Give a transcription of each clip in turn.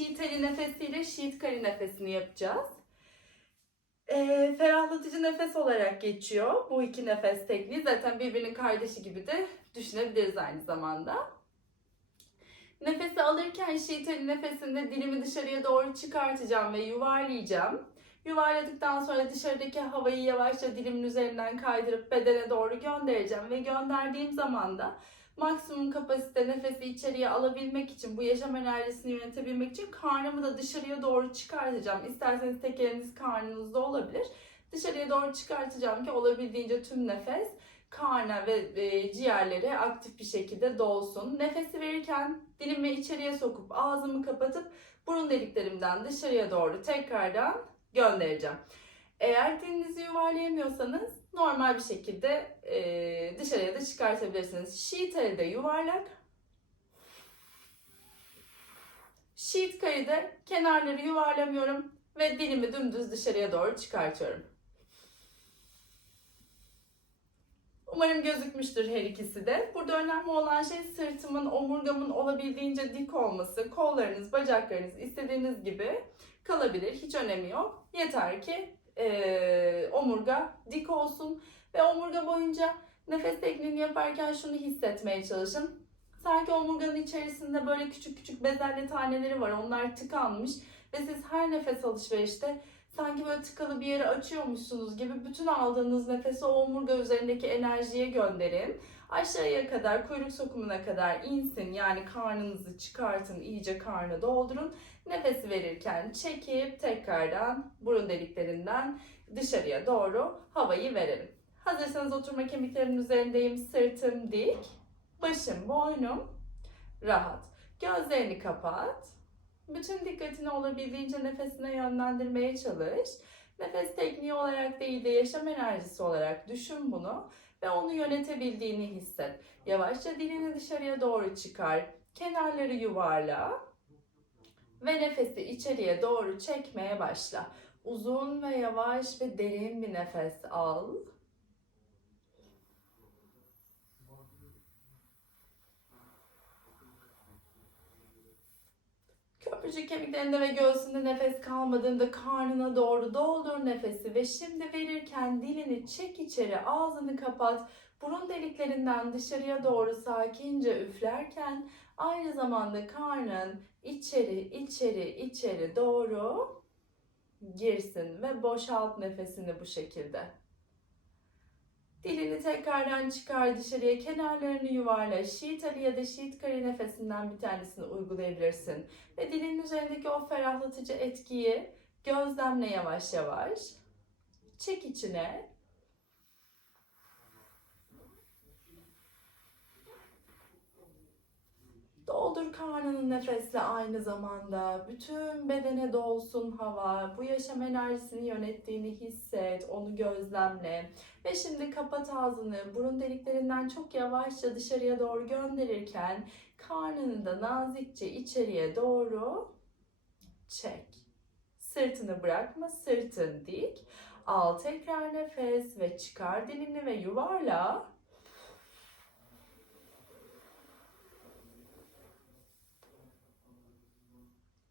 Şiiteli nefesiyle Şiitkari nefesini yapacağız. Ee, ferahlatıcı nefes olarak geçiyor bu iki nefes tekniği. Zaten birbirinin kardeşi gibi de düşünebiliriz aynı zamanda. Nefesi alırken şiiteli nefesinde dilimi dışarıya doğru çıkartacağım ve yuvarlayacağım. Yuvarladıktan sonra dışarıdaki havayı yavaşça dilimin üzerinden kaydırıp bedene doğru göndereceğim ve gönderdiğim zaman da maksimum kapasite nefesi içeriye alabilmek için, bu yaşam enerjisini yönetebilmek için karnımı da dışarıya doğru çıkartacağım. İsterseniz tek eliniz karnınızda olabilir. Dışarıya doğru çıkartacağım ki olabildiğince tüm nefes karna ve e, ciğerleri aktif bir şekilde dolsun. Nefesi verirken dilimi içeriye sokup ağzımı kapatıp burun deliklerimden dışarıya doğru tekrardan göndereceğim. Eğer dilinizi yuvarlayamıyorsanız normal bir şekilde e, dışarıya da çıkartabilirsiniz. Şiitari'de yuvarlak. Şiitkari'de kenarları yuvarlamıyorum ve dilimi dümdüz dışarıya doğru çıkartıyorum. Umarım gözükmüştür her ikisi de. Burada önemli olan şey sırtımın, omurgamın olabildiğince dik olması. Kollarınız, bacaklarınız istediğiniz gibi kalabilir. Hiç önemi yok. Yeter ki e, omurga dik olsun ve omurga boyunca nefes tekniğini yaparken şunu hissetmeye çalışın. Sanki omurganın içerisinde böyle küçük küçük bezelye taneleri var. Onlar tıkanmış ve siz her nefes alışverişte sanki böyle tıkalı bir yeri açıyormuşsunuz gibi bütün aldığınız nefesi omurga üzerindeki enerjiye gönderin. Aşağıya kadar, kuyruk sokumuna kadar insin. Yani karnınızı çıkartın, iyice karnı doldurun. Nefesi verirken çekip tekrardan burun deliklerinden dışarıya doğru havayı verelim. Hazırsanız oturma kemiklerimin üzerindeyim. Sırtım dik, başım, boynum rahat. Gözlerini kapat. Bütün dikkatini olabildiğince nefesine yönlendirmeye çalış. Nefes tekniği olarak değil de yaşam enerjisi olarak düşün bunu ve onu yönetebildiğini hisset. Yavaşça dilini dışarıya doğru çıkar. Kenarları yuvarla ve nefesi içeriye doğru çekmeye başla. Uzun ve yavaş ve derin bir nefes al. Köprücük kemiklerinde ve göğsünde nefes kalmadığında karnına doğru doldur nefesi ve şimdi verirken dilini çek içeri, ağzını kapat. Burun deliklerinden dışarıya doğru sakince üflerken aynı zamanda karnın içeri, içeri, içeri doğru girsin ve boşalt nefesini bu şekilde. Dilini tekrardan çıkar dışarıya, kenarlarını yuvarla. Şiitali ya da şiitkari nefesinden bir tanesini uygulayabilirsin. Ve dilin üzerindeki o ferahlatıcı etkiyi gözlemle yavaş yavaş. Çek içine. Doldur karnını nefesle aynı zamanda. Bütün bedene dolsun hava. Bu yaşam enerjisini yönettiğini hisset. Onu gözlemle. Ve şimdi kapat ağzını. Burun deliklerinden çok yavaşça dışarıya doğru gönderirken karnını da nazikçe içeriye doğru çek. Sırtını bırakma. Sırtın dik. Al tekrar nefes ve çıkar dilini ve yuvarla.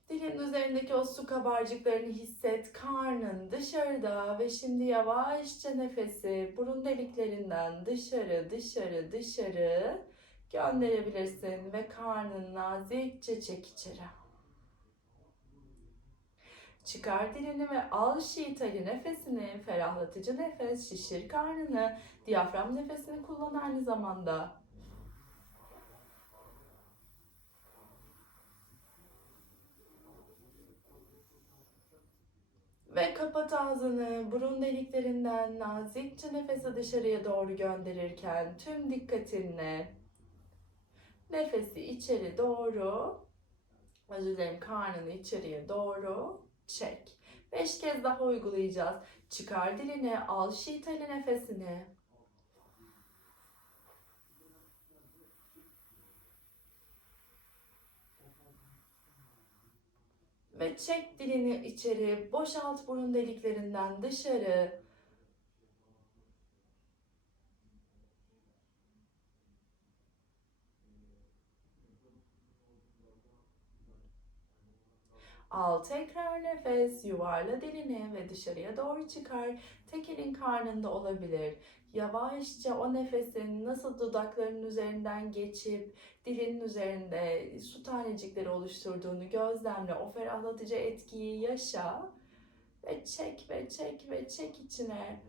Dilin üzerindeki o su kabarcıklarını hisset. Karnın dışarıda ve şimdi yavaşça nefesi burun deliklerinden dışarı dışarı dışarı gönderebilirsin ve karnın nazikçe çek içeri. Çıkar dilini ve al şiitali nefesini, ferahlatıcı nefes, şişir karnını, diyafram nefesini kullan aynı zamanda. Ve kapat ağzını burun deliklerinden nazikçe nefesi dışarıya doğru gönderirken tüm dikkatinle nefesi içeri doğru, özür dilerim karnını içeriye doğru çek. Beş kez daha uygulayacağız. Çıkar dilini, al şiitali nefesini. Ve çek dilini içeri, boşalt burun deliklerinden dışarı. Al tekrar nefes, yuvarla dilini ve dışarıya doğru çıkar. Tek karnında olabilir. Yavaşça o nefesin nasıl dudaklarının üzerinden geçip dilinin üzerinde su tanecikleri oluşturduğunu gözlemle. O ferahlatıcı etkiyi yaşa ve çek ve çek ve çek içine.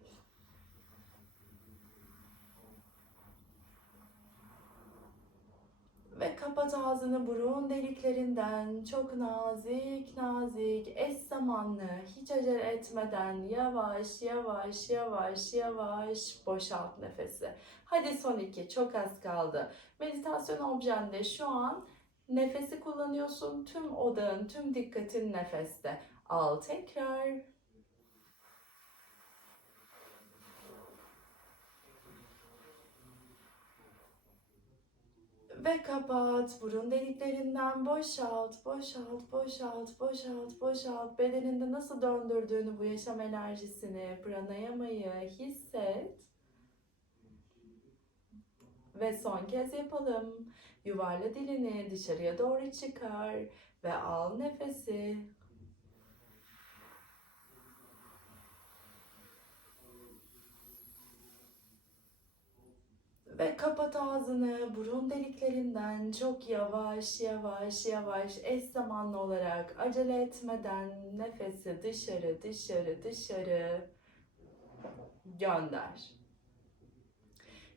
Ve kapat ağzını burun deliklerinden çok nazik nazik eş zamanlı hiç acele etmeden yavaş yavaş yavaş yavaş boşalt nefesi. Hadi son iki çok az kaldı. Meditasyon objende şu an nefesi kullanıyorsun. Tüm odağın, tüm dikkatin nefeste. Al tekrar. Ve kapat. Burun deliklerinden boşalt, boşalt, boşalt, boşalt, boşalt. Bedeninde nasıl döndürdüğünü bu yaşam enerjisini, pranayamayı hisset. Ve son kez yapalım. Yuvarla dilini dışarıya doğru çıkar ve al nefesi. Ve kapat ağzını burun deliklerinden çok yavaş yavaş yavaş eş zamanlı olarak acele etmeden nefesi dışarı dışarı dışarı gönder.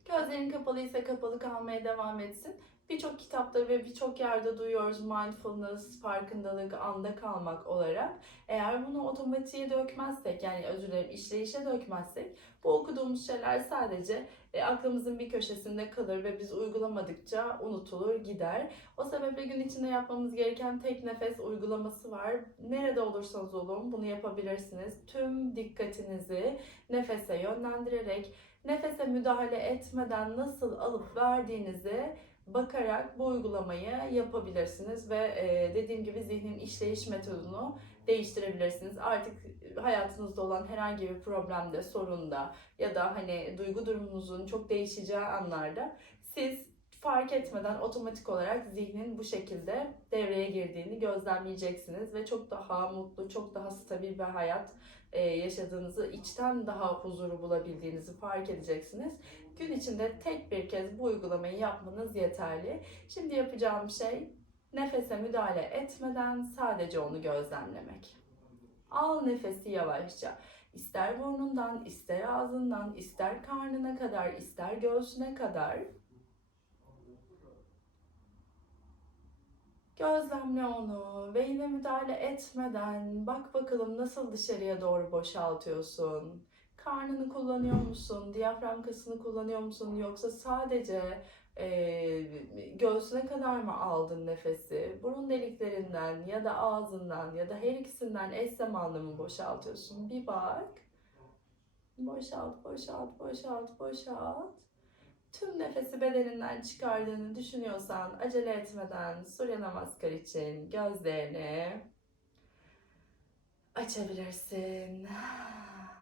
Gözlerin kapalıysa kapalı kalmaya devam etsin. Birçok kitapta ve birçok yerde duyuyoruz mindfulness, farkındalık, anda kalmak olarak. Eğer bunu otomatiğe dökmezsek yani özür dilerim işleyişe dökmezsek bu okuduğumuz şeyler sadece e, aklımızın bir köşesinde kalır ve biz uygulamadıkça unutulur gider. O sebeple gün içinde yapmamız gereken tek nefes uygulaması var. Nerede olursanız olun bunu yapabilirsiniz. Tüm dikkatinizi nefese yönlendirerek nefese müdahale etmeden nasıl alıp verdiğinizi bakarak bu uygulamayı yapabilirsiniz ve e, dediğim gibi zihnin işleyiş metodunu değiştirebilirsiniz. Artık hayatınızda olan herhangi bir problemde, sorunda ya da hani duygu durumunuzun çok değişeceği anlarda siz fark etmeden otomatik olarak zihnin bu şekilde devreye girdiğini gözlemleyeceksiniz ve çok daha mutlu, çok daha stabil bir hayat e, yaşadığınızı, içten daha huzuru bulabildiğinizi fark edeceksiniz. Gün içinde tek bir kez bu uygulamayı yapmanız yeterli. Şimdi yapacağım şey nefese müdahale etmeden sadece onu gözlemlemek. Al nefesi yavaşça. İster burnundan, ister ağzından, ister karnına kadar, ister göğsüne kadar. Gözlemle onu ve yine müdahale etmeden bak bakalım nasıl dışarıya doğru boşaltıyorsun. Karnını kullanıyor musun? Diyafram kasını kullanıyor musun? Yoksa sadece e, göğsüne kadar mı aldın nefesi? Burun deliklerinden ya da ağzından ya da her ikisinden eş zamanlı mı boşaltıyorsun? Bir bak. Boşalt, boşalt, boşalt, boşalt. Tüm nefesi bedeninden çıkardığını düşünüyorsan acele etmeden Surya Namaskar için gözlerini açabilirsin.